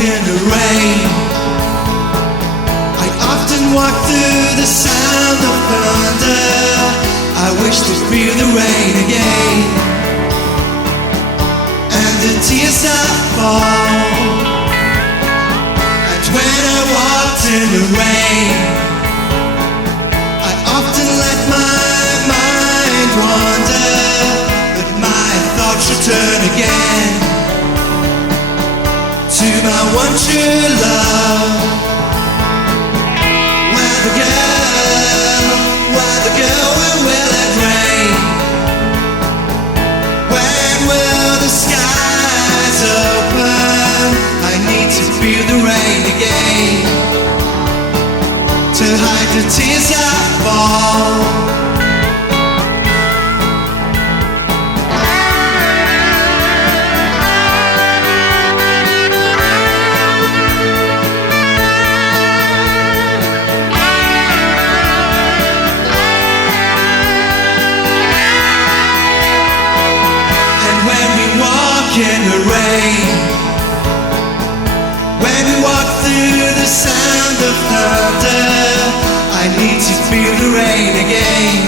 in the rain, I often walk through the sound of thunder. I wish to feel the rain again, and the tears that fall. And when I walked in the rain, I often let my mind wander, but my thoughts return again to my one true love. Where the girl, when will it rain? When will the skies open? I need to feel the rain again to hide the tears that fall. In the rain, when we walk through the sound of thunder, I need to feel the rain again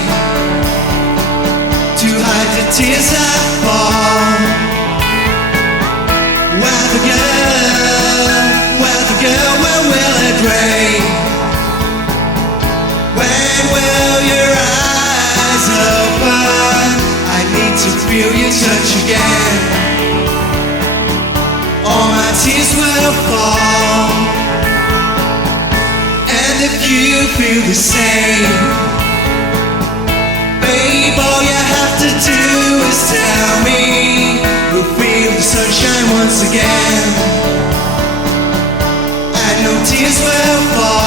to hide the tears that fall. Where the girl, when will it rain? When will your eyes open? I need to feel your touch again. All my tears will fall. And if you feel the same, babe, all you have to do is tell me. We'll feel the sunshine once again, and no tears will fall.